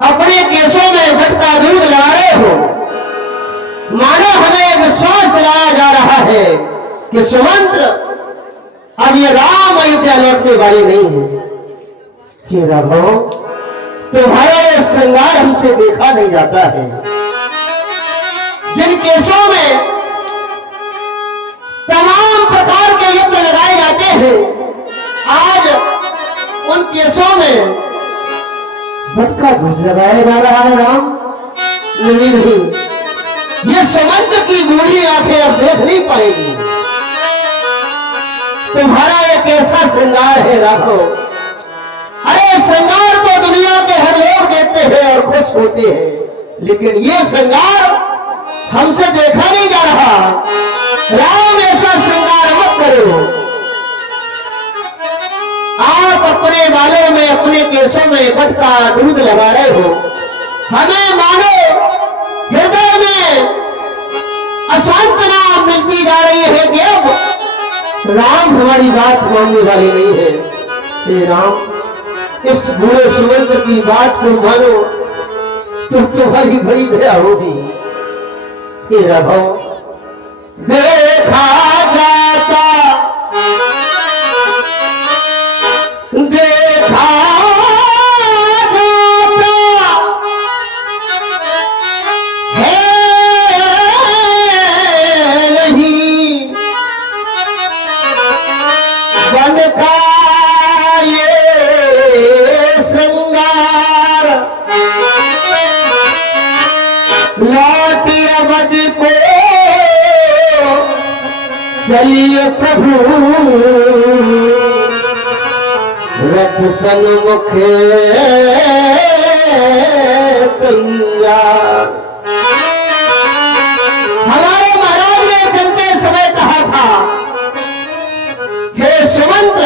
अपने केसों में भटका दूध लगा रहे हो। मानो हमें विश्वास दिलाया जा रहा है कि सुमंत्र अब ये राम अयोध्या लौटने वाले नहीं है। कि राघव, तुम्हारा ये श्रृंगार हमसे देखा नहीं जाता है। जिन केसों में तमाम प्रकार के यंत्र लगाए जाते हैं, आज उन केसों में भटका दूध लगाया जा रहा है। राम, नहीं, ये सुमंत्र की बूढ़ी आंखें अब देख नहीं पाएगी। तुम्हारा ये कैसा श्रृंगार है राघव? अरे श्रृंगार तो दुनिया के हर लोग देखते हैं और खुश होते हैं, लेकिन ये श्रृंगार हमसे देखा नहीं जा रहा। राम, ऐसा श्रृंगार मत करो। आप अपने बालों में, अपने केसों में भटका दूध लगा रहे हो। हमें मानो हृदय में अशांतना मिलती जा रही है कि अब राम हमारी बात मानने वाले नहीं है। हे राम, इस बूढ़े सुमंत्र की बात को मानो तो तुम्हारी बड़ी दया होगी। हे राघव, देखा जाता देखा जाता है नहीं बन का ये श्रृंगार, लौटी अवध को चलिए प्रभु, रथ सन्मुख तैयार। हमारे महाराज ने चलते समय कहा था, हे सुमंत्र,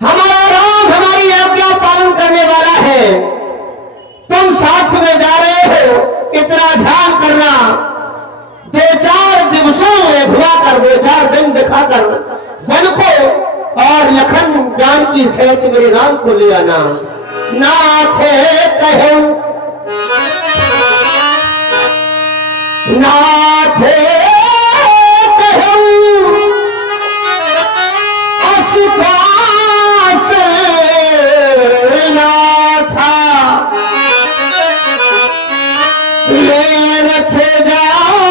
हमारा राम हमारी आज्ञा पालन करने वाला है। तुम साथ में जा रहे हो, इतना ध्यान करना। 2-4 दिवसों में घुमाकर, 2-4 दिन दिखाकर वन को और लखन जानकी सहित मेरे राम को ले आना। नाथे कहो, नाथे कहो, आसपास नाथा ले रथ जाओ,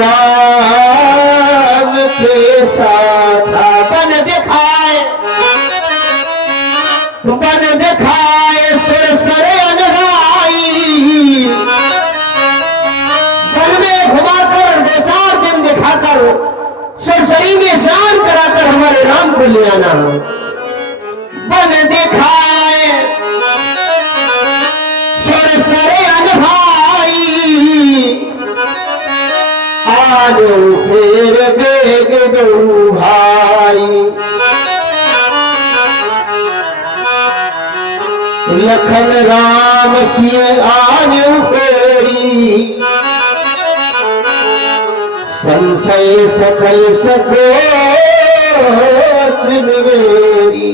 राम के साथ बन दिखाए सुरसरे अनगाई। वन में घुमाकर 2-4 दिन दिखाकर सुरसरी में स्नान कराकर हमारे राम को ले आना। बन दिखाए सुरसरे अनभाई, आनो फिर बेग दो भाई। लखन राम सिय आनो फेरी, संशय सकल सको मेरी।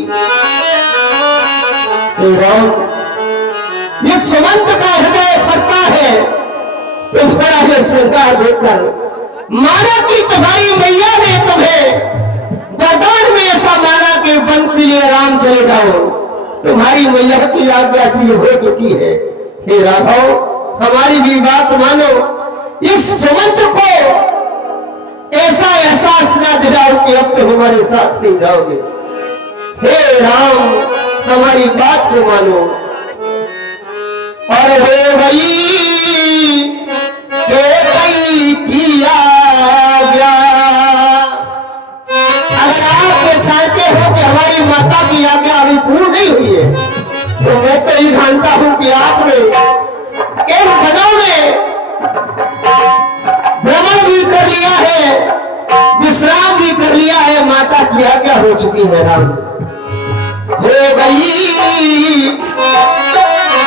राम, ये सुमंत का हृदय फटता है तुम्हारा ये श्रृंगार देखकर। माना कि तुम्हारी मैया ने तुम्हें वरदान में ऐसा माना कि वन के लिए राम चले जाओ। तुम्हारी मैया की आज्ञा की हो चुकी है। हे राघव, हमारी भी बात मानो, इस सुमंत्र को ऐसा एहसास ना दिलाओ कि अब तो हमारे साथ नहीं जाओगे। हे राम, हमारी बात को मानो। और हो गई किया गया। अगर आप चाहते हो कि हमारी माता की आज्ञा अभी पूर्ण नहीं हुई है, तो मैं तो ये जानता हूं कि आपने इन दिनों में भ्रमण भी कर लिया है, विश्राम भी कर लिया है, माता की आज्ञा हो चुकी है। राम, हो गई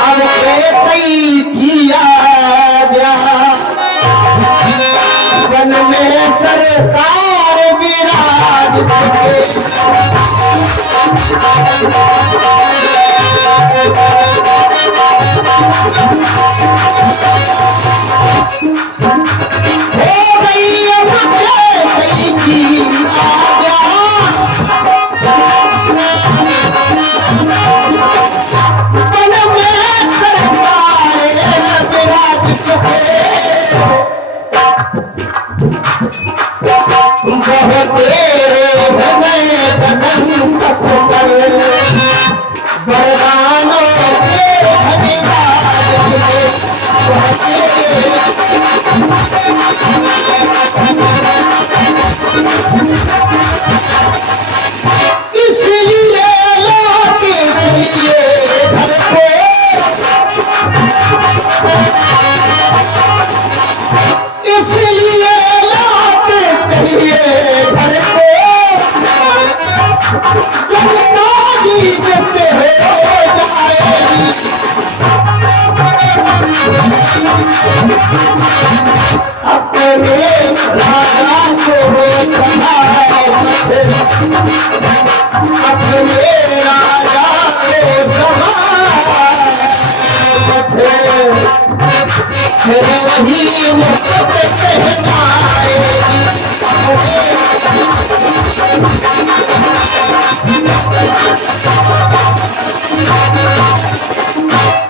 अब किया गया। वन में सरकार विराज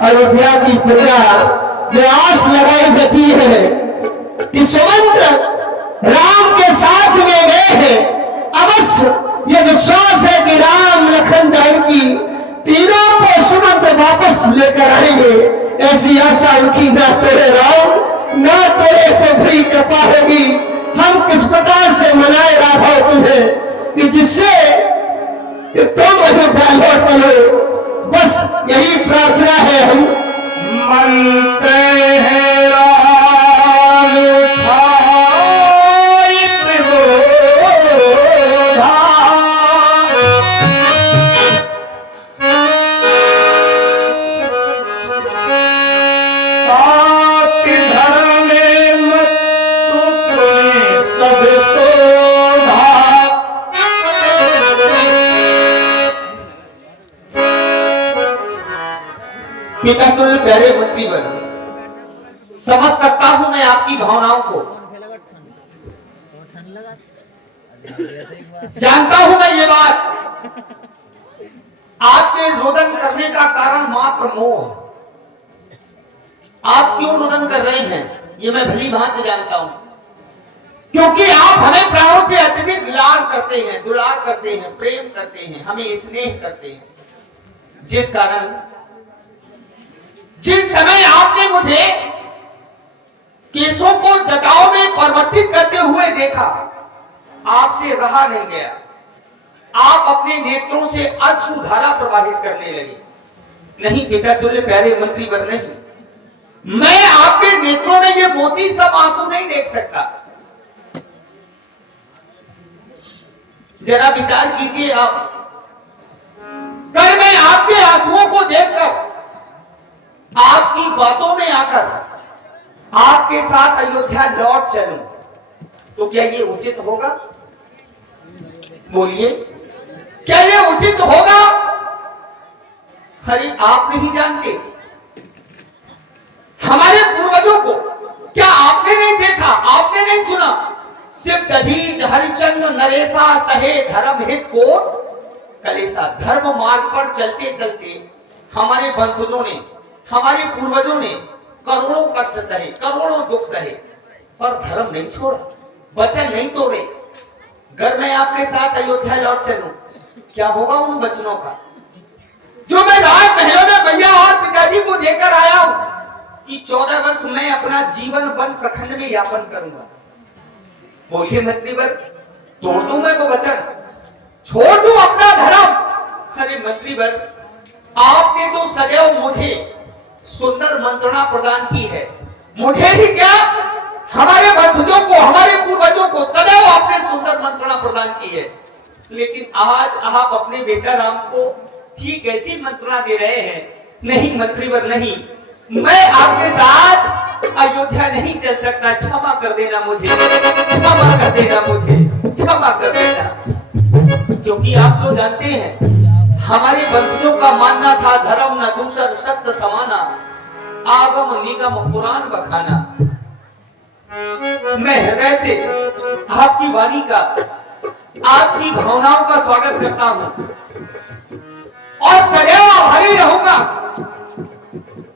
अयोध्या की प्रजा जो आस लगाई बैठी है कि सुमंत्र राम के साथ में गए हैं, अवश्य ये विश्वास है कि राम लखन जानकी तीनों को सुमंत्र वापस लेकर आएंगे। ऐसी आशा उनकी ना तोड़े राम, ना तोड़े तो बड़ी कृपा होगी। हम किस प्रकार से मनाए राघव तुम्हें कि जिससे कि तुम अयोध्या लौट चलो, बस यही प्रार्थना है। हम मनते हैं पिता तुल्य प्यारे मंत्रीवर, समझ सकता हूं मैं आपकी भावनाओं को, जानता हूं मैं ये बात। आपके रोदन करने का कारण मात्र मोह। आप क्यों रोदन कर रहे हैं ये मैं भली भांति जानता हूं, क्योंकि आप हमें प्राणों से अत्यधिक लाड करते हैं, दुलार करते हैं, प्रेम करते हैं, हमें स्नेह करते हैं, जिस कारण जिस समय आपने मुझे केसों को जटाओं में परिवर्तित करते हुए देखा, आपसे रहा नहीं गया। आप अपने नेत्रों से अश्रुधारा प्रवाहित करने लगे। नहीं पिता तुल्य प्यारे मंत्रीवर, नहीं, मैं आपके नेत्रों में ये मोती सब आंसू नहीं देख सकता। जरा विचार कीजिए आप, कर मैं आपके आंसुओं को देखकर, आपकी बातों में आकर आपके साथ अयोध्या लौट चलूं, तो क्या ये उचित होगा? बोलिए, क्या ये उचित होगा? अरे आप नहीं जानते हमारे पूर्वजों को, क्या आपने नहीं देखा, आपने नहीं सुना? सिर्फ दधीच हरिचंद्र नरेशा सहे धर्म हित को कलेसा। धर्म मार्ग पर चलते चलते हमारे वंशजों ने हमारे पूर्वजों ने करोड़ों कष्ट सहे, करोड़ों दुख सहे, पर धर्म नहीं छोड़ा, वचन नहीं तोड़े। अगर मैं आपके साथ अयोध्या लौट चलूं, क्या होगा उन वचनों का जो मैं राजमहलों में भैया और पिताजी को देकर आया हूं कि 14 वर्ष मैं अपना जीवन वन प्रखंड में यापन करूंगा। बोलिए मंत्रीवर, तोड़ दूं मैं वो वचन, छोड़ दूं अपना धर्म? अरे मंत्रीवर, आपने तो सदैव मुझे सुंदर मंत्रणा प्रदान की है। मुझे ही क्या, हमारे वंशजों को, हमारे पूर्वजों को सदैव आपने सुंदर मंत्रणा प्रदान की है। लेकिन आज आप अपने बेटा राम को ठीक ऐसी मंत्रणा दे रहे हैं। नहीं मंत्रीवर, नहीं, मैं आपके साथ अयोध्या नहीं चल सकता। क्षमा कर देना मुझे, क्षमा कर देना मुझे, क्षमा कर देना। क्योंकि आप तो जानते हैं हमारे वंशजों का मानना था धर्म न दूसर सत्य समाना, आगम निगम पुराण बखाना। मैं हृदय से आपकी वाणी का, आपकी भावनाओं का स्वागत करता हूं और सदैव आभारी रहूंगा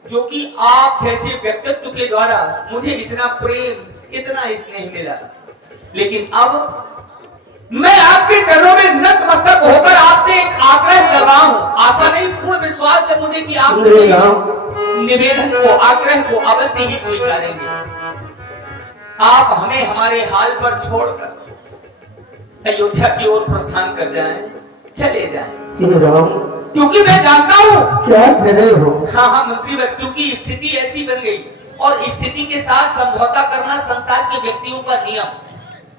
जो कि आप जैसे व्यक्तित्व के द्वारा मुझे इतना प्रेम, इतना स्नेह मिला। लेकिन अब मैं आपके चरणों में नतमस्तक होकर आपसे एक आग्रह कर रहा हूं। आशा नहीं, पूर्ण विश्वास है मुझे कि आप निवेदन को, आग्रह को अवश्य ही स्वीकारेंगे। आप हमें हमारे हाल पर छोड़कर अयोध्या की ओर प्रस्थान कर जाएं, चले जाएं। क्योंकि मैं जानता हूं क्या कह रहे हो। हाँ मंत्री, क्योंकि स्थिति ऐसी बन गई और स्थिति के साथ समझौता करना संसार के व्यक्तियों का नियम,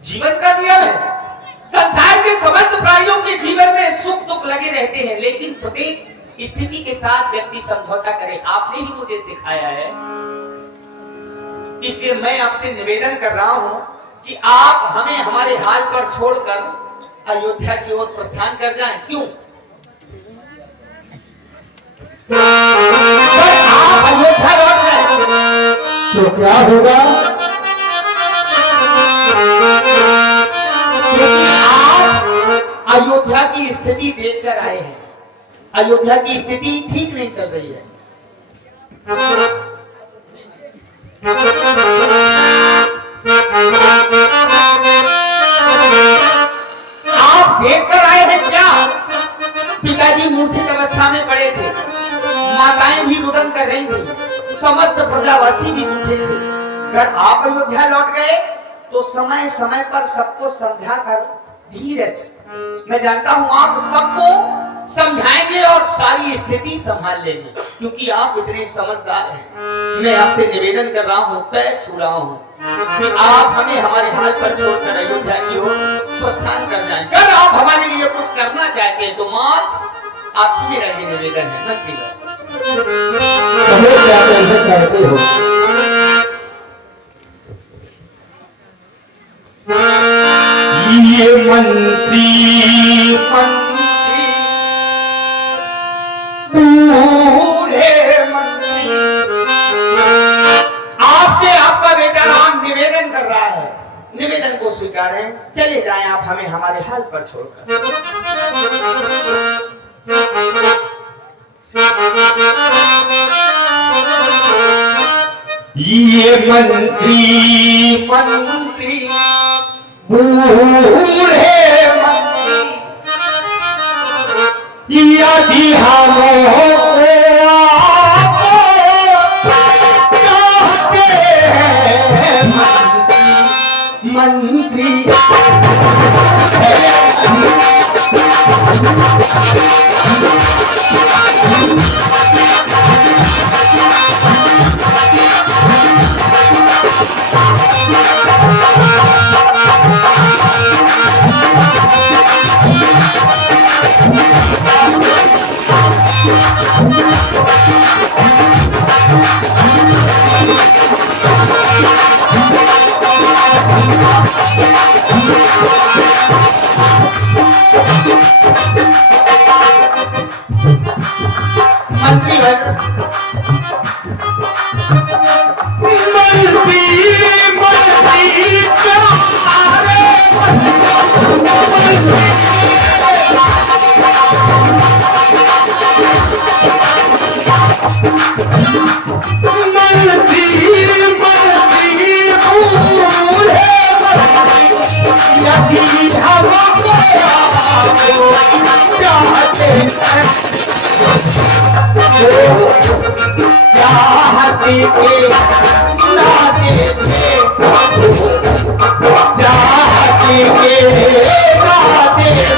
जीवन का नियम है। संसार के समस्त प्राणियों के जीवन में सुख दुख लगे रहते हैं, लेकिन प्रत्येक स्थिति के साथ व्यक्ति समझौता करे। आपने ही मुझे सिखाया है। इसलिए मैं आपसे निवेदन कर रहा हूं कि आप हमें हमारे हाल पर छोड़कर अयोध्या की ओर प्रस्थान कर जाएं। क्यों? आप अयोध्या लौट जाएं तो क्या होगा? क्योंकि आप अयोध्या की स्थिति देखकर आए हैं। अयोध्या की स्थिति ठीक नहीं चल रही है। आप देखकर आए हैं क्या? पिताजी मूर्छित अवस्था में पड़े थे, माताएं भी रुदन कर रही थी, समस्त प्रजावासी भी दुखी थे। अगर आप अयोध्या लौट गए तो समय समय पर सबको समझा कर धीरे, मैं जानता हूं आप सबको समझाएंगे और सारी स्थिति संभाल लेंगे, क्योंकि आप इतने समझदार हैं। मैं आपसे निवेदन कर रहा हूं, पैर छू रहा हूं कि आप हमें हमारे हाल पर छोड़कर अयोध्या की ओर प्रस्थान कर जाएं। अगर आप हमारे लिए कुछ करना चाहते हैं तो मात्र आपसे मेरा ये निवेदन है। मंत्री क्या करना चाहते हो? ये मंत्री बूढ़े मंत्री, आपसे आपका बेटा राम निवेदन कर रहा है, निवेदन को स्वीकारें, चले जाएं आप हमें हमारे हाल पर छोड़कर। ये मंत्री बूढ़े मंत्री, यदि हमों को चाहते हैं मंत्री, जाति के नाते से, जाति के नाते से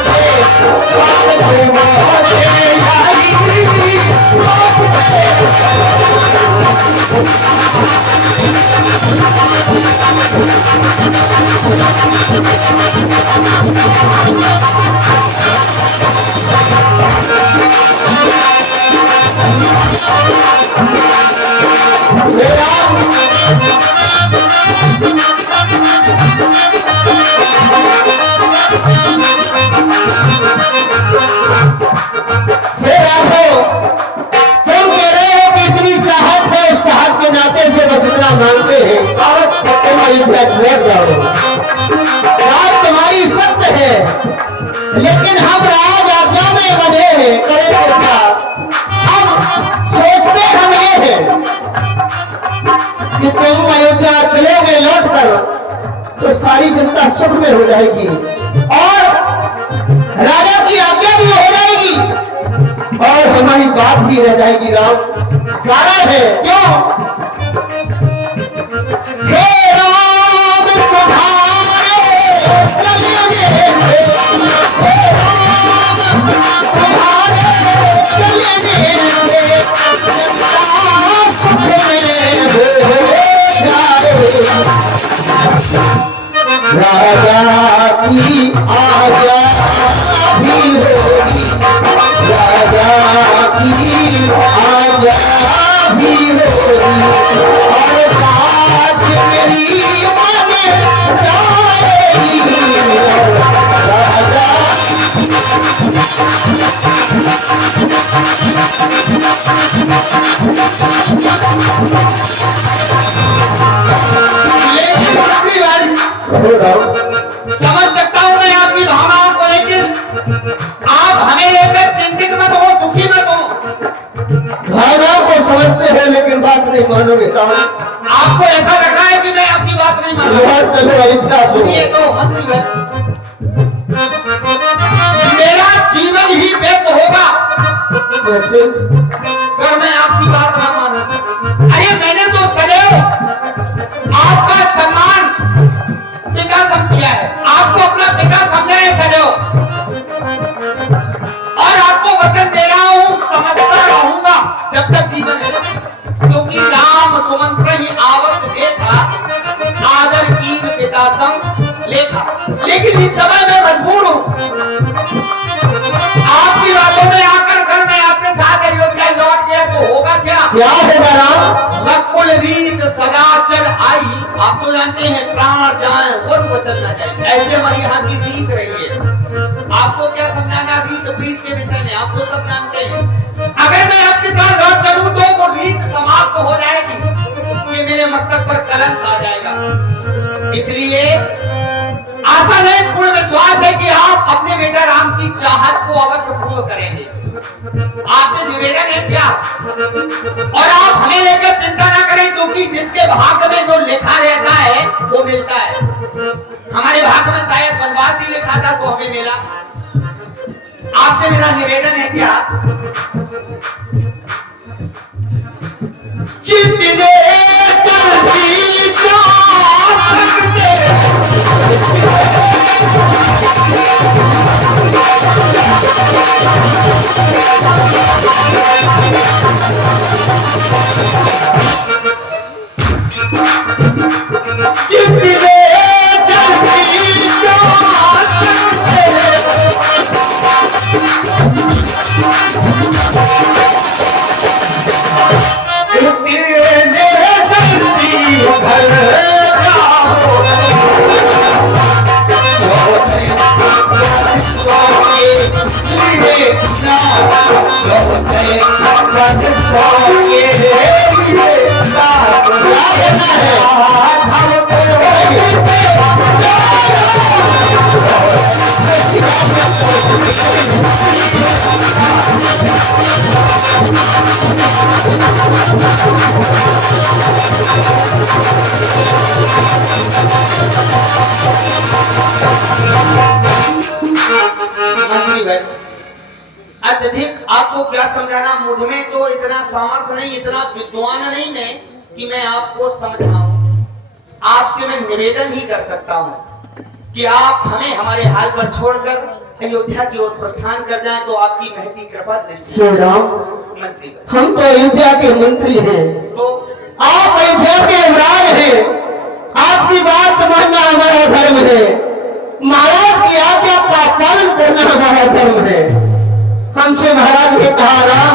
मांगते हैं तुम अयोध्या छोड़ जाओ। बात तुम्हारी सत्य है, लेकिन हम राज आज्ञा में बने हैं, करें तो क्या? अब सोचते हम ये हैं कि तुम अयोध्या चलोगे लौट कर तो सारी जनता सुख में हो जाएगी और राजा की आज्ञा भी हो जाएगी और हमारी बात भी रह जाएगी। राम कारण है क्यों? हे राम तुम्हारे चलने से, हे राम तुम्हारे चलने से सुख में हो जाए। राजा की आज्ञा भी होगी, राजा की आज्ञा भी होगी और बात मेरी मन जाएगी। राजा समझ सकता हूँ मैं आपकी भावनाओं को, लेकिन आप हमें लेकर चिंतित मत हो, दुखी मत हो। भावनाओं को समझते हैं लेकिन बात नहीं मानोगे। काम आपको ऐसा लग रहा है कि मैं आपकी बात नहीं मान रहा। चलो अयोध्या सुनिए तो मंत्री भाई, मेरा जीवन ही व्यर्थ होगा कैसे? अगर मैं आपकी बात ना मानूं। अरे मैंने तो सदैव आपका सम्मान पिता सम किया है, आपको अपना पिता समझा है सदैव, और आपको वचन दे रहा हूं समझता रहूंगा जब तक जीवन है, क्योंकि राम सुमंत्र ही आवत देखा आदर कीन पिता संग लेखा। लेकिन इस समय मैं मजबूर हूं आपकी बातों में आकर कर मैं आपके साथ अयोध्या लौट गया तो होगा क्या? क्या होगा राम? रकुल रीत सदा चल आई, आप तो जानते हैं प्राण जाए और वचन न जाए, ऐसे हमारी यहाँ की रीत रही है। आपको क्या समझाना रीत प्रीत के विषय में, आप तो सब जानते हैं। अगर मैं आपके साथ लौट चलूं तो वो रीत समाप्त हो जाएगी, ये मेरे मस्तक पर कलंक आ जाएगा। इसलिए आशा नहीं, पूर्ण विश्वास है कि आप अपने बेटा राम की चाहत को अवश्य पूर्ण करेंगे। आपसे निवेदन है क्या? और आप हमें लेकर चिंता ना करें, क्योंकि जिसके भाग्य में जो लिखा रहता है वो मिलता है। हमारे भाग्य में शायद वनवास ही लिखा था, सो हमें मिला। आपसे मेरा निवेदन है क्या? चिंतित Just आपको क्या समझाना, मुझ में तो इतना सामर्थ्य नहीं, इतना विद्वान नहीं मैं कि मैं आपको समझाऊं। आपसे मैं निवेदन ही कर सकता हूं कि आप हमें हमारे हाल पर छोड़कर अयोध्या की ओर प्रस्थान कर जाएं तो आपकी महती कृपा दृष्टि। हे राम, मंत्री हम तो अयोध्या के मंत्री हैं, तो आप अयोध्या के युवराज हैं, आपकी बात मानना हमारा धर्म है, महाराज की आज्ञा का पालन करना हमारा धर्म है। हमसे महाराज ने कहा राम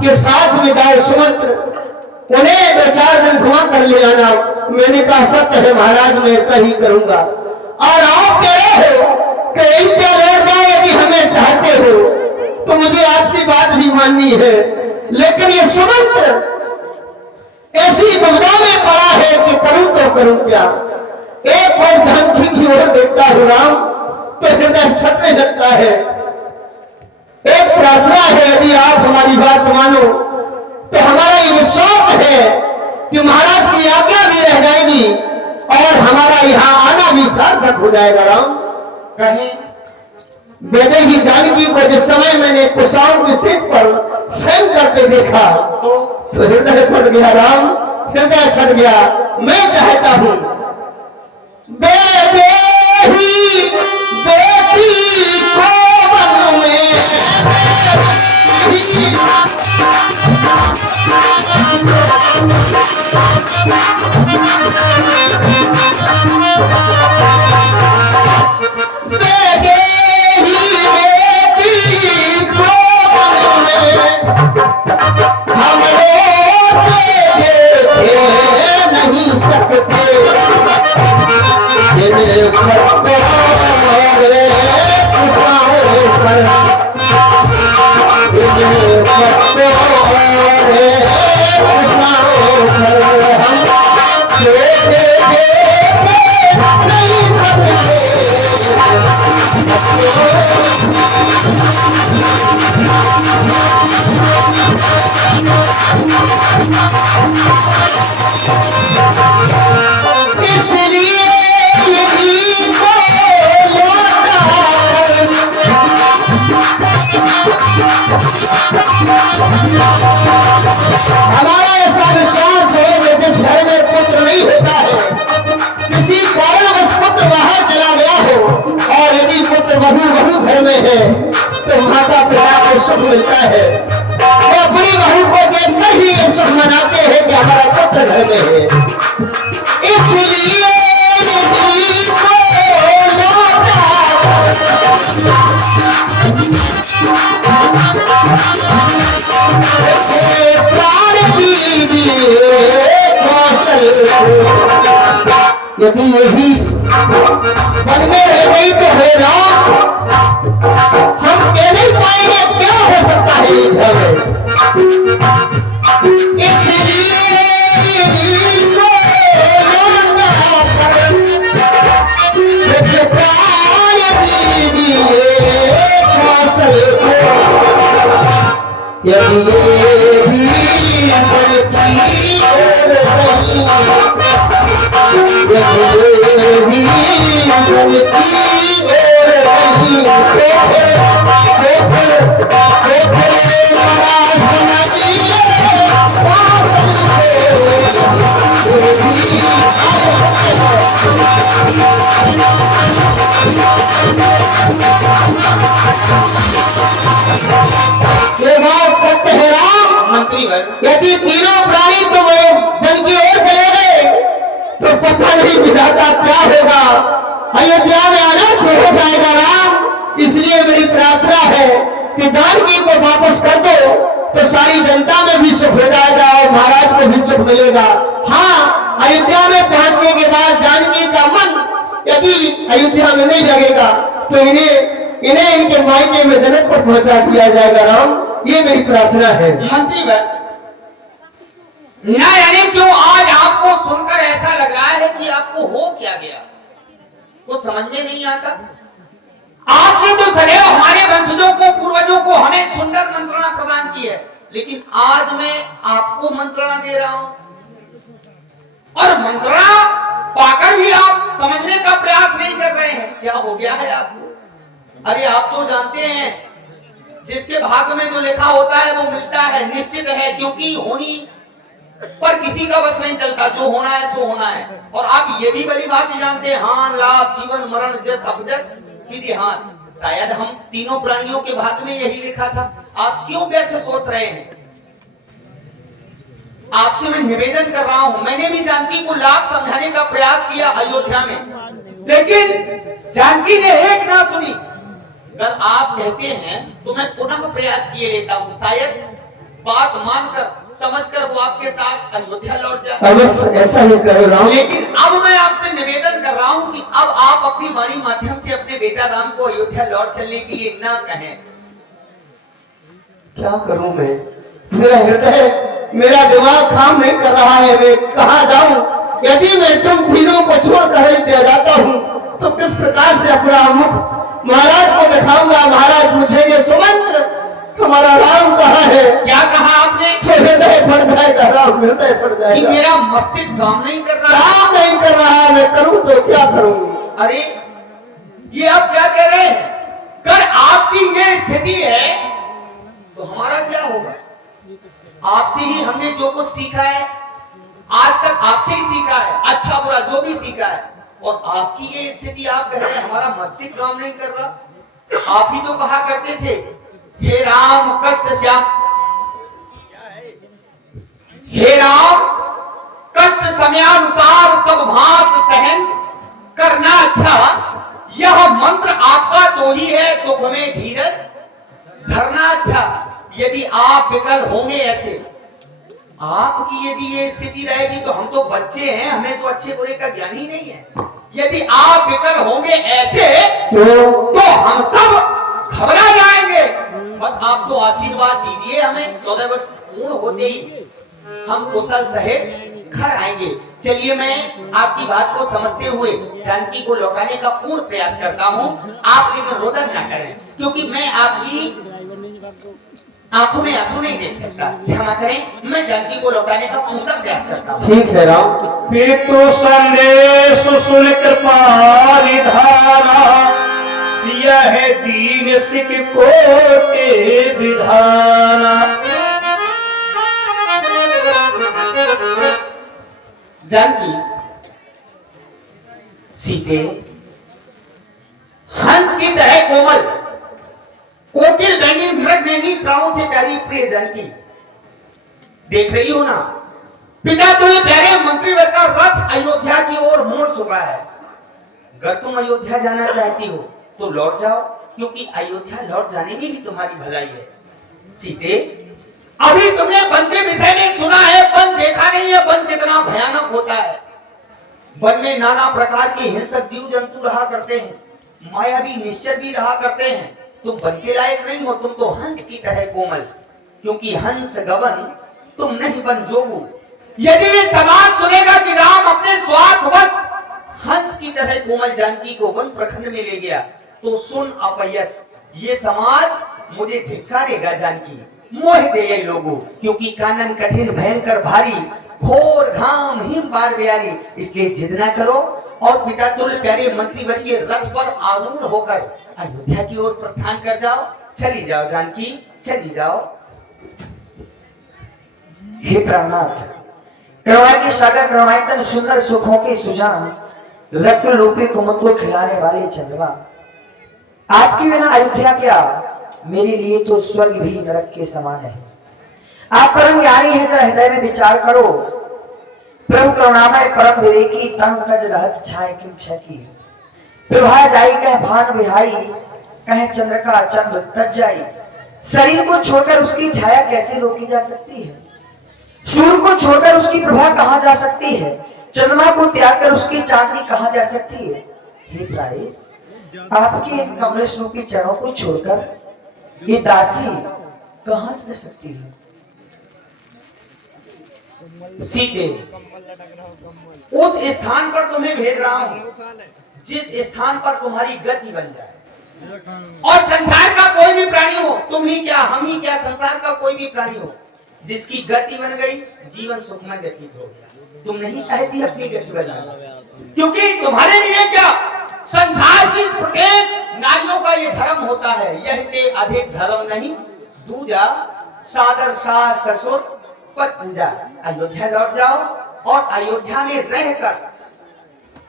कि साथ में जाओ सुमंत्र, उन्हें 2-4 दिन घुमा कर ले आना। मैंने कहा सत्य है महाराज, मैं ऐसा ही करूंगा। और आप कह रहे हो कि अयोध्या लौट जाओ, यदि हमें चाहते हो तो मुझे आपकी बात भी माननी है, लेकिन ये सुमंत्र ऐसी दुविधा में पड़ा है कि करूं तो करूं क्या। एक बार जानकी की ओर देखता हूं राम तो हृदय फटने लगता है। एक प्रार्थना है, यदि आप हमारी बात मानो तो हमारा ये विश्वास है कि महाराज की आज्ञा भी रह जाएगी और हमारा यहाँ आना भी सार्थक हो जाएगा। राम कहीं वैदेही जानकी को जिस समय मैंने कुशाओं की सीट पर सहन करते देखा तो हृदय फट गया। राम हृदय फट गया। मैं चाहता हूं वैदेही बेटी को वन में हमारा ऐसा विश्वास है कि जिस घर में पुत्र नहीं होता है, किसी कारणवश पुत्र बाहर चला गया हो और यदि पुत्र बहू घर में है तो माता पिता को सुख मिलता है। वो अपनी बहू को देखकर ही ये सुख मनाते हैं कि हमारा पुत्र घर में है। इसलिए यदि यही मन में रह गई तो है राम, हम कह नहीं पाएंगे क्या हो सकता है इस घर में। यदि ये भी मन की ओर नहीं, यदि भी मन की ओर ये बात सत्य है राम। मंत्री यदि तीनों प्राणी तो वन की ओर चले गए तो पता नहीं विधाता क्या होगा, अयोध्या में अनर्थ हो जाएगा राम। इसलिए मेरी प्रार्थना है कि जानकी को वापस कर दो तो सारी जनता में भी सुख हो जाएगा और महाराज को भी सुख मिलेगा। हाँ, अयोध्या में पहुंचने के बाद जानकी का मन यदि अयोध्या में नहीं लगेगा तो इन्हें इनके मायके में जनकपुर पहुंचा दिया जाएगा राम। ये मेरी प्रार्थना है। मंत्री न यानी क्यों आज आपको सुनकर ऐसा लग रहा है कि आपको हो क्या गया, कुछ समझ में नहीं आता। आपने तो सदैव हमारे वंशजों को, पूर्वजों को हमें सुंदर मंत्रणा प्रदान की है, लेकिन आज मैं आपको मंत्रणा दे रहा हूं और मंत्रणा पाकर भी आप समझने का प्रयास नहीं कर रहे हैं। क्या हो गया है आपको? अरे आप तो जानते हैं जिसके भाग्य में जो लिखा होता है वो मिलता है, निश्चित है, क्योंकि होनी पर किसी का बस नहीं चलता, जो होना है सो होना है। और आप ये भी बड़ी बात जानते हैं, हान लाभ जीवन मरण जस अपजस विधि हान, शायद हम तीनों प्राणियों के भाग्य में यही लिखा था। आप क्यों व्यर्थ सोच रहे हैं? आपसे मैं निवेदन कर रहा हूं, मैंने भी जानकी को लाख समझाने का प्रयास किया अयोध्या में, लेकिन जानकी ने एक ना सुनी। अगर आप कहते हैं तो मैं पुनः प्रयास किए लेता हूं, शायद बात मानकर समझकर वो आपके साथ अयोध्या लौट जाए। अवश्य ऐसा ही कर रहा हूं। लेकिन अब मैं आपसे निवेदन कर रहा हूं कि अब आप अपनी वाणी माध्यम से अपने बेटा राम को अयोध्या लौट चलने के लिए ना कहें। क्या करूं मैं? मेरा हृदय, मेरा दिमाग काम नहीं कर रहा है, मैं कहां जाऊं? यदि मैं तुम तीनों को छोड़कर दिया जाता हूं तो किस प्रकार से अपना मुख महाराज को दिखाऊंगा? महाराज पूछेंगे सुमंत्र हमारा राम कहाँ है? क्या कहा आपने? तो हृदय फट जाएगा, राम हृदय फट जाएगा। मेरा मस्तिष्क काम नहीं कर रहा, काम नहीं कर रहा है, मैं करूं तो क्या करूं? अरे ये आप क्या कह रहे हैं? कर आपकी ये स्थिति है तो हमारा क्या होगा? आपसे ही हमने जो कुछ सीखा है, आज तक आपसे ही सीखा है, अच्छा बुरा जो भी सीखा है, और आपकी ये स्थिति आप कह रहे हैं हमारा मस्तिष्क काम नहीं कर रहा। आप ही तो कहा करते थे, हे राम कष्ट श्याम, हे राम कष्ट समयानुसार सब भांत सहन करना अच्छा, यह मंत्र आपका तो ही है, दुख में धीरज धरना अच्छा। यदि आप विकल होंगे ऐसे, आपकी यदि ये स्थिति रहेगी तो हम तो बच्चे हैं, हमें तो अच्छे बुरे का ज्ञान ही नहीं है। यदि आप विकल होंगे ऐसे तो हम सब घबरा जाएंगे। बस आप तो आशीर्वाद दीजिए हमें, 14 वर्ष पूर्ण होते ही हम कुशल सहित घर आएंगे। चलिए मैं आपकी बात को समझते हुए जानकी को लौटाने का पूर्ण प्रयास करता हूँ। आप लेकिन रोदन ना करें, क्योंकि मैं आपकी आंखों में आंसू नहीं देख सकता। क्षमा करें, मैं जानकी को लौटाने का पूर्ण प्रयास करता हूँ। ठीक है राम। पितु संदेश सुन कृपा निधाना, सिया है दीन सिख कोटि विधाना। जानकी सीते हंस की तरह कोमल, कोकिल बनी मृग बनी प्राणों से प्यारी प्रिय जानकी, देख रही हो ना, पिता तो ये प्यारे मंत्रीवर का रथ अयोध्या की ओर मोड़ चुका है। अगर तुम अयोध्या जाना चाहती हो तो लौट जाओ, क्योंकि अयोध्या लौट जाने में ही तुम्हारी भलाई है। सीते, अभी तुमने वन के विषय में सुना है, वन देखा नहीं है, वन कितना भयानक होता है। वन में नाना प्रकार के हिंसक जीव जंतु रहा करते हैं, मायावी निश्चर भी रहा करते हैं। तुम वन के लायक नहीं हो, तुम तो हंस की तरह कोमल, क्योंकि हंस गगन तुम नहीं बन जोगू। यदि ये समाज सुनेगा कि राम अपने स्वार्थवश हंस की तरह कोमल जानकी को वन प्रखंड में ले गया, तो सुन अपयस, ये समाज मुझे धिक्कारेगा जानकी, मोह दे ये लोगों, क्योंकि कानन कठिन भयंकर भारी, घोर घाम हिम बार ब्यारी। इसलिए जिद ना करो और पिता तुल्य प्यारे मंत्रीवर के रथ पर आरूढ़ होकर अयोध्या की ओर प्रस्थान कर जाओ। चली जाओ जानकी, चली जाओ। हे प्राणनाथ, करुणा की सागर करुणायतन सुंदर सुखों की सुजान, रत्न रूपी कुमुद को खिलाने वाले चंद्रमा, आपके बिना अयोध्या क्या, मेरे लिए तो स्वर्ग भी नरक के समान है। आप परम ज्ञानी हैं, जरा हृदय में विचार करो। प्रभु करुणामय परम विवेकी, तन तज रहत छाए किम छकी, प्रभा जाई कह भान विहाई, कह चंद्र का चंद्र तज जाई। शरीर को छोड़कर उसकी छाया कैसे रोकी जा सकती है? सूर्य को छोड़कर उसकी प्रभा कहां जा सकती है? चंद्रमा को त्याग कर उसकी चांदनी कहां जा सकती है? हे प्राणेश, आपके इन कमलेश रूपी चरणों को छोड़कर ये दासी कहां जा सकती है? सीते, उस स्थान पर तुम्हें भेज रहा हूं जिस स्थान पर तुम्हारी गति बन जाए। और संसार का कोई भी प्राणी हो, तुम ही क्या हम ही क्या, संसार का कोई भी प्राणी हो, जिसकी गति बन गई जीवन सुखमय व्यतीत हो गया। तुम नहीं चाहती अपनी गति बनाना, क्योंकि तुम्हारे लिए क्या संसार की प्रत्येक नारियों का ये धर्म होता है, यह ते अधिक धर्म नहीं। दूजा सादर सास ससुर पत पूजा। अयोध्या लौट जाओ और अयोध्या में रहकर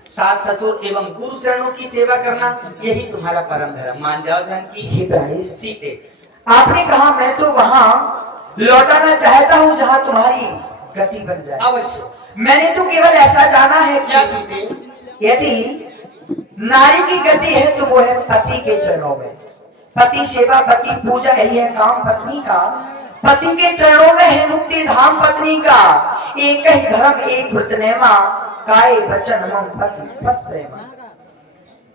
सास ससुर एवं गुरु चरणों की सेवा करना, यही तुम्हारा परम धर्म। मान जाओ जानकी। हे प्राणेश, सीते, आपने कहा मैं तो वहां लौटाना चाहता हूं जहां तुम्हारी गति बन जाए। अवश्य। मैंने तो केवल ऐसा जाना है क्या कि सीते? यदि नारी की गति है तो वो है पति के चरणों में। पति सेवा, पति पूजा, यही है काम पत्नी का। पति के चरणों में है मुक्ति धाम पत्नी का। एक ही धर्म एक व्रत नेमा, काय वचन मम पति पत प्रेमा।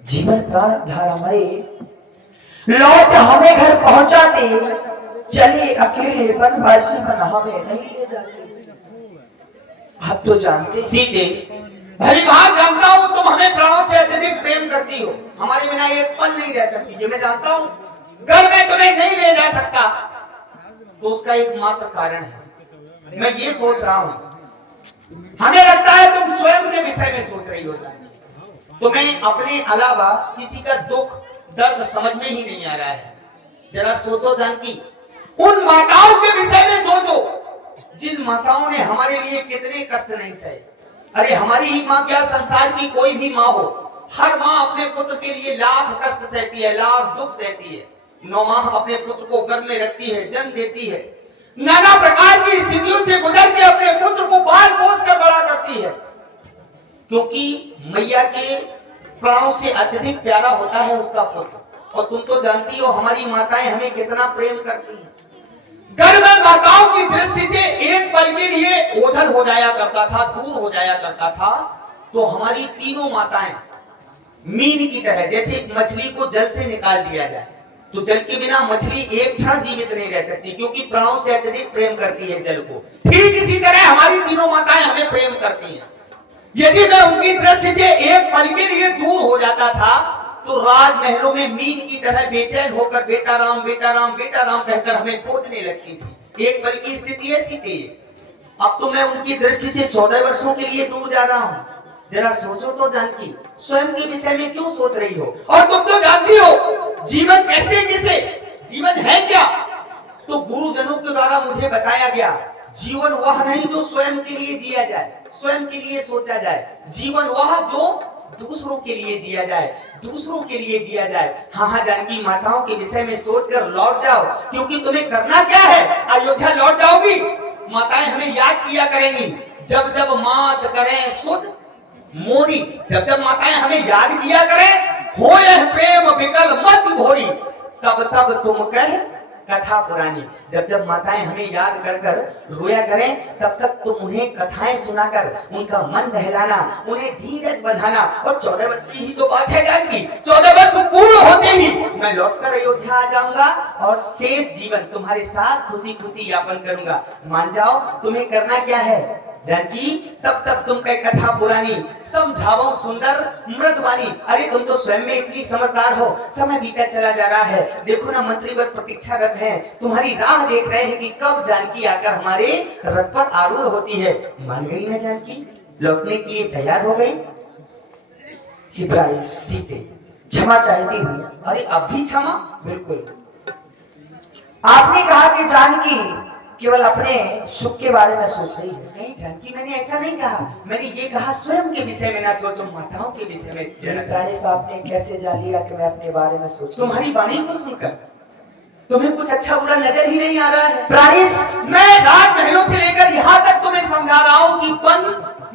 जीवन प्राण धारा मरे, लौट हमें घर पहुंचाते, चले अकेले वनवासी मन हमें नहीं ले जाते। आप तो जानते सीते, भली बात जानता हूँ तुम हमें प्राणों से अत्यधिक प्रेम करती हो, हमारे बिना एक पल नहीं रह सकती। जो मैं जानता हूँ घर में तुम्हें नहीं ले जा सकता, तो उसका एकमात्र कारण है मैं ये सोच रहा हूँ, हमें लगता है तुम स्वयं के विषय में सोच रही हो जानकी। तुम्हें अपने अलावा किसी का दुख दर्द समझ में ही नहीं आ रहा है। जरा सोचो जानकी, उन माताओं के विषय में सोचो जिन माताओं ने हमारे लिए कितने कष्ट नहीं सहे। अरे हमारी ही माँ क्या, संसार की कोई भी माँ हो, हर माँ अपने पुत्र के लिए लाख कष्ट सहती है, लाख दुख सहती है। 9 माह अपने पुत्र को गर्भ में रखती है, जन्म देती है, नाना प्रकार की स्थितियों से गुजर के अपने पुत्र को पाल पोस कर बड़ा करती है, क्योंकि मैया के प्राणों से अत्यधिक प्यारा होता है उसका पुत्र। और तुम तो जानती हो हमारी माताएं हमें कितना प्रेम करती हैं। गर्भ माताओं की दृष्टि से एक पल के लिए ओझल हो जाया करता था, दूर हो जाया करता था, तो हमारी तीनों माताएं मीन की तरह, जैसे मछली को जल से निकाल दिया जाए तो जल के बिना मछली एक क्षण जीवित नहीं रह सकती, क्योंकि प्राणों से अत्यधिक प्रेम करती है जल को। ठीक इसी तरह हमारी तीनों माताएं हमें प्रेम करती हैं। यदि मैं उनकी दृष्टि से एक पल के लिए दूर हो जाता था तो राजमहलों में मीन की तरह बेचैन होकर बेटा राम बेटा राम बेटा राम कहकर हमें खोजने लगती थी। एक पल की स्थिति ऐसी थी। अब तो मैं उनकी दृष्टि से 14 वर्षों के लिए दूर जा रहा हूँ। जरा सोचो तो जानकी, स्वयं के विषय में क्यों सोच रही हो? और तुम तो जानती हो जीवन कहते किसे, जीवन है क्या? तो गुरुजनों के द्वारा मुझे बताया गया, जीवन वह नहीं जो स्वयं के लिए जिया जाए, स्वयं के लिए सोचा जाए। जीवन वह जो दूसरों के लिए जिया जाए, दूसरों के लिए जिया जाए। हाँ जानकी, माताओं के विषय में सोचकर लौट जाओ, क्योंकि तुम्हें करना क्या है? अयोध्या लौट जाओगी, माताएं हमें याद किया करेंगी। जब जब मात करें सुध मोरी, जब जब माताएं हमें याद किया करें, हो यह प्रेम विकल मत भोरी, तब तब तुम कह कथा पुरानी। जब जब माताएं हमें याद कर कर रोया करें, तब तक तुम उन्हें कथाएं सुनाकर उनका मन बहलाना, उन्हें धीरज बंधाना। और 14 वर्ष की ही तो बात है जानकी, 14 वर्ष पूर्ण होते ही मैं लौटकर अयोध्या आ जाऊंगा और शेष जीवन तुम्हारे साथ खुशी खुशी यापन करूंगा। मान जाओ, तुम्हें करना क्या है जानकी? तब तब तुम कह कथा पुरानी, समझाओ सुंदर मृदवानी। अरे तुम तो स्वयं में इतनी समझदार हो। समय बीता चला जा रहा है, देखो ना मंत्रीवर प्रतीक्षारत हैं, तुम्हारी राह देख रहे हैं कि कब जानकी आकर हमारे रथ पर आरूढ़ होती है। मान गई ना जानकी? लौटने के लिए तैयार हो गई? हिब्राइस, सीते, क्षमा चाहती हूँ। अरे अब भी क्षमा? बिल्कुल। आपने कहा कि जानकी केवल अपने सुख के बारे में सोच रही है। नहीं जानकी, मैंने ऐसा नहीं कहा। मैंने ये कहा स्वयं के विषय में ना सोचो, माताओं के विषय में। प्राणेश, आपने कैसे जान लिया कि मैं अपने बारे में सोच? तुम्हारी वाणी को सुनकर तुम्हें कुछ अच्छा बुरा नजर ही नहीं आ रहा है। प्राणेश, मैं राजमहलों से लेकर यहाँ तक तुम्हें समझा रहा हूँ कि वन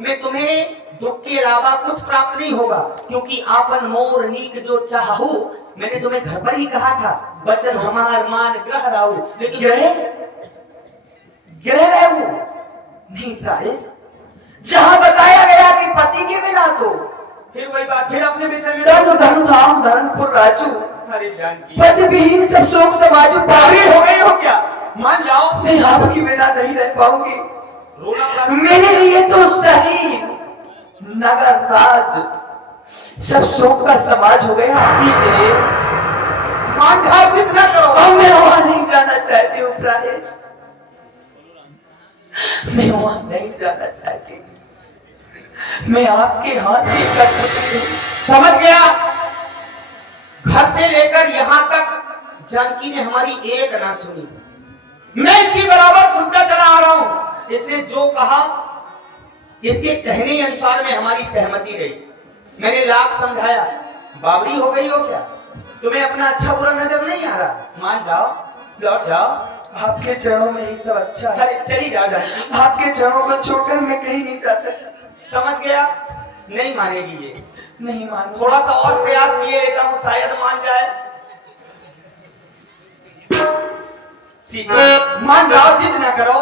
में तुम्हें दुख के अलावा कुछ प्राप्त नहीं होगा, क्योंकि आपन मोर नीक जो चाहू, मैंने तुम्हें घर पर ही कहा था, बचन हमार मान ग्रह राहु। लेकिन ग्रह रहू नहीं प्राणेश, जहाँ बताया गया कि पति के बिना तो फिर वही बात, फिर अपने विषय में धन धन धाम धनपुर राजू, अरे जानकी, पति विहीन सब शोक समाजू। पागल हो गई हो क्या? मान जाओ, मैं आपके बिना नहीं रह पाऊंगी। रोना मेरे लिए तो शरीर नगर राज सब शोक का समाज हो गया। सीते, मान जाओ, जितना करो। अब मैं वहां नहीं जाना चाहती हूँ प्राणेश, मैं वहां नहीं जाना चाहती। मैं आपके हाथ में कठपुतली हूँ। समझ गया। घर से लेकर यहाँ तक जानकी ने हमारी एक ना सुनी। मैं इसकी बराबर सुनता चला आ रहा हूं। इसने जो कहा इसके कहने अनुसार में हमारी सहमति रही। मैंने लाख समझाया, बावरी हो गई हो क्या? तुम्हें अपना अच्छा बुरा नजर नहीं आ रहा? मान जाओ, लौट जाओ। आपके चरणों में ही सब अच्छा है। अरे चली जाओ जानकी। आपके चरणों को छोड़कर मैं कहीं नहीं जा सकता। समझ गया? नहीं मानेगी ये। नहीं मान। थोड़ा सा और प्रयास किए लेता हूँ, शायद मान जाए। सीता मान जाओ, जिद ना करो।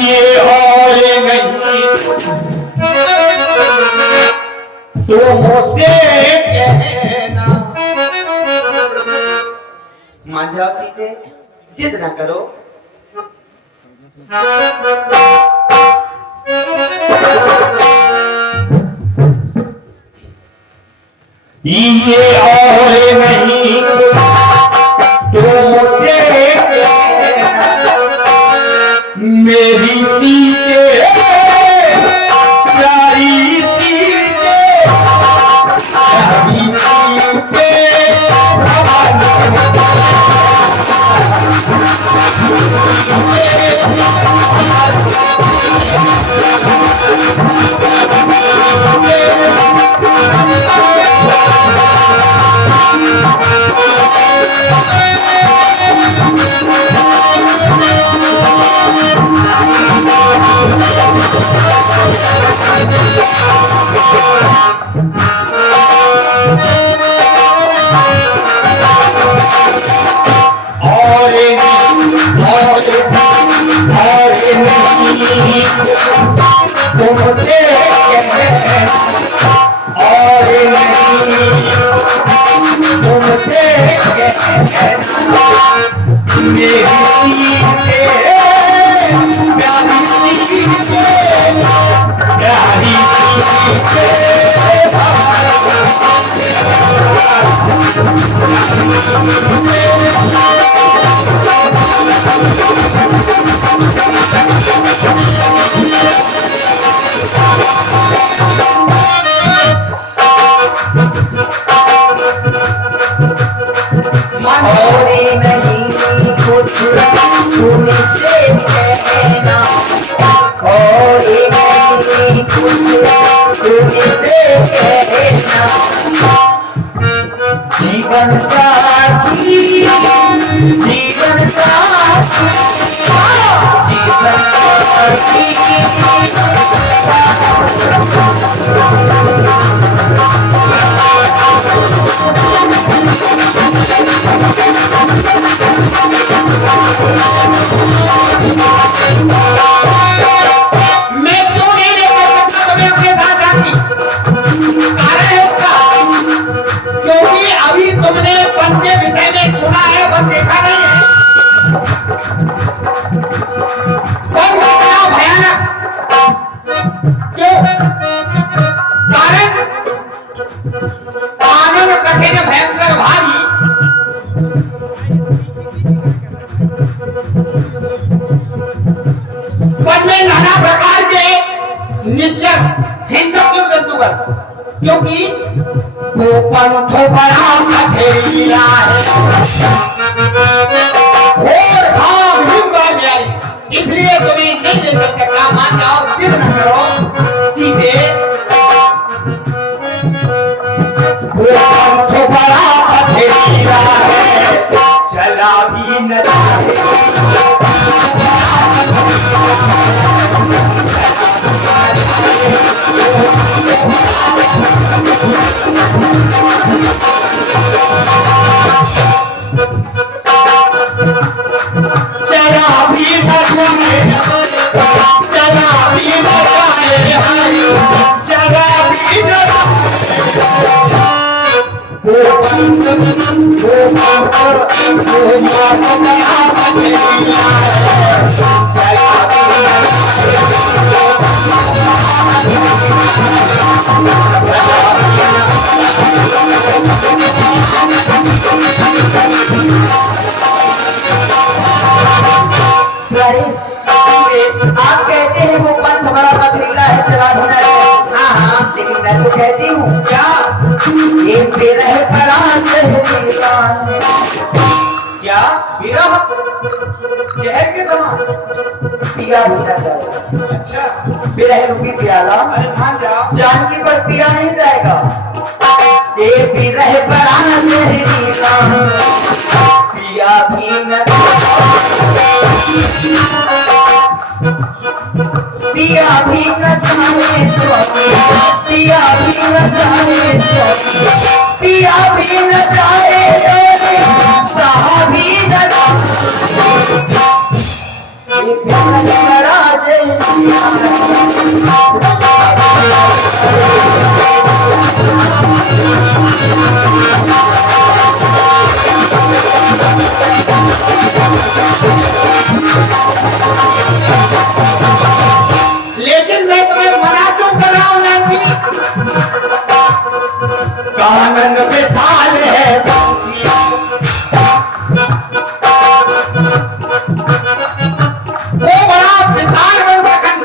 ये और नहीं तो मुझसे कहना। मान जाओ सीते, जिद ना करो। ये और नहीं तो मुझसे मेरी सीते प्यारी सीते प्यारी सीते तुमसे और नहीं तुमसे मेरी सीते प्यारी सीते प्यारी और नहीं कुछ तुमसे कहना, और नहीं कुछ तुमसे कहना। जीवन साथी जीवन साथी जीवन साथी मैं क्यों नहीं ले सकता तुम्हें अपने साथ जानकी? कारण है उसका क्योंकि अभी तुमने वन के विषय में सुना है, वन देखा नहीं है। वन कितना भयानक, क्यों? कारण कानून कठिन भयंकर भारी, वन में नाना प्रकार के निश्चर हिंसक क्यों जंतुगण, क्योंकि वो पंथ बड़ा कठिला है, घोर घाम हिंबालियारी, इसलिए तुम्हें नहीं दे सकता। मान जाओ, जिद न करो सीधे। वो पंथ बड़ा कठिला है, चला भी न जाए। चला भी न जाए, चला भी न जाए। कहती हूँ क्या ये बिरह परास लीला क्या विरह जहर के समान। पिया भी ना जाएगा। अच्छा बिरह रूपी प्याला अरे मान जाओ। जानकी पर पिया नहीं जाएगा। ये बिरह परास लीला पिया भी न पिया भी न जाने स्वामी पिया भी न जाने स्वामी पिया भी न जाए साहा भी न लेकिन मैं तुम्हें मना क्यों कर रहा हूँ जानकी? कानन विशाल है वो बड़ा विशाल वनखंड।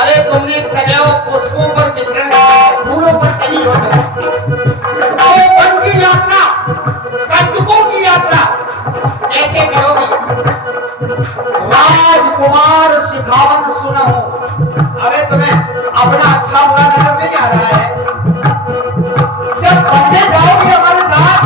अरे तुमने सदैव पुष्पों पर विचरण किया, फूलों पर चली हो तो वन की यात्रा, कंटकों की यात्रा कैसे करोगी? राजकुमार शिखावन सुना हो। अरे तुम्हें अपना अच्छा बुरा नजर नहीं आ रहा है? जब पढ़ने जाओगी हमारे साथ